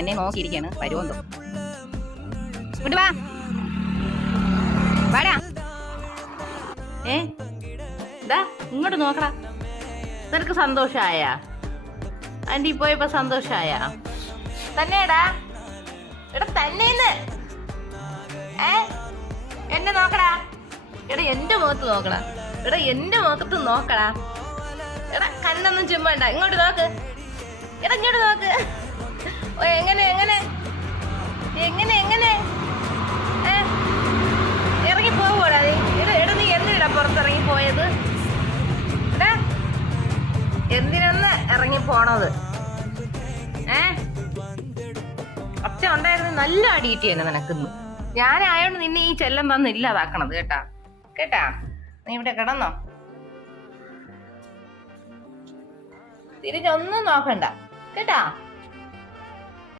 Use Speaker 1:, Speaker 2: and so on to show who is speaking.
Speaker 1: എന്നെ നോക്കിയിരിക്കാണ്. വരുമെന്തോ ഇങ്ങോട്ട് വാ. വാടാ. ഏ? ഇങ്ങോട്ട് നോക്കടാ. നിനക്ക് സന്തോഷായ? ആന്റി പോയപ്പോ സന്തോഷായ? തന്നെടാ എടാ തന്നെ ഏ? എന്നെ നോക്കടാ. എടാ എന്റെ മുഖത്ത് നോക്കടാ. എടാ എന്റെ മുഖത്ത് നോക്കടാ. എടാ കണ്ണൊന്നും ചുമ്മണ്ട ഇങ്ങോട്ട് നോക്ക്. എടാ ഇങ്ങോട്ട് നോക്ക്. എങ്ങനെ എങ്ങനെ? എങ്ങനെ എങ്ങനെ? ഇറങ്ങി പോകൂടാ എടാ എടാ നീ എന്തിനാ പുറത്തിറങ്ങി പോയത്? എടാ എന്തിനൊന്ന് ഇറങ്ങി പോണത്? ഏ അച്ഛൻ ഉണ്ടായിരുന്നു നല്ല അടിയിട്ട് തന്നെ നിനക്കുന്നു. ഞാനായോണ്ട് നിന്നെ ഈ ചെല്ലം വന്ന് ഇല്ലാതാക്കണത് കേട്ടാ. കേട്ടാ നീ ഇവിടെ കിടന്നോ? തിരിഞ്ഞൊന്നും നോക്കണ്ട. കേട്ടാ?